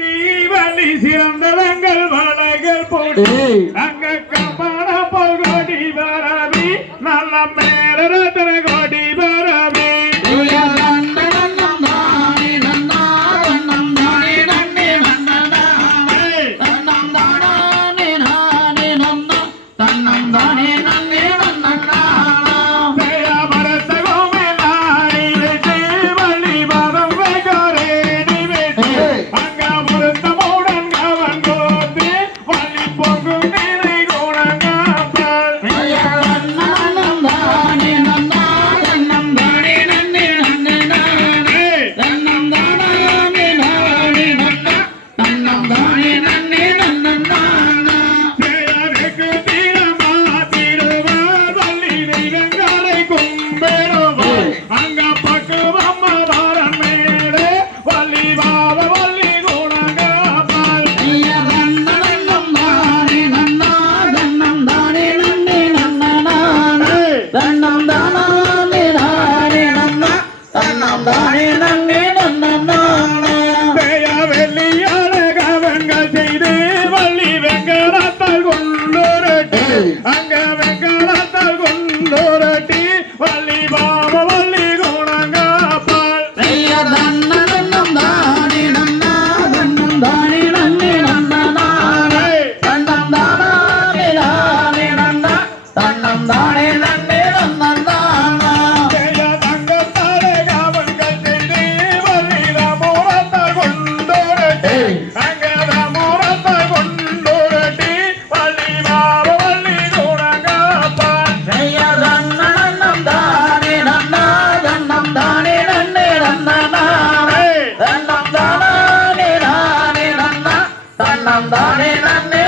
தீவலி சிறந்தவங்கள் வளைகள் போட்டு அங்க கம்பன போகோடி வரவி நல்ல மேரத்தன கோடி வரவி அங்க வெங்கடத்தால் கொண்டோரட்டி வள்ளி பாப வள்ளி குணங்காப்பாள் தன்னம் தானே நன்னா தன்னம் தானே நன்னே நன்னனானே தன்னம் தானே தானே நன்னா தன்னம் தானே நன்னே நன்னனானா ஜெய தங்கத்தாலே காவல்கள் செய்து வள்ளி ராமோரத்தால் கொண்டோரட்டி அங்க ராமோரத்தால் கொண்டோரட்டி வள்ளி பாப வள்ளி குணங்காப்பாள் தன்னம் தானே நன்னா தன்னம் தானே நன்னே நன்னனானே தன்னம் தானே தானே நன்னா தன்னம் தானே நன்னே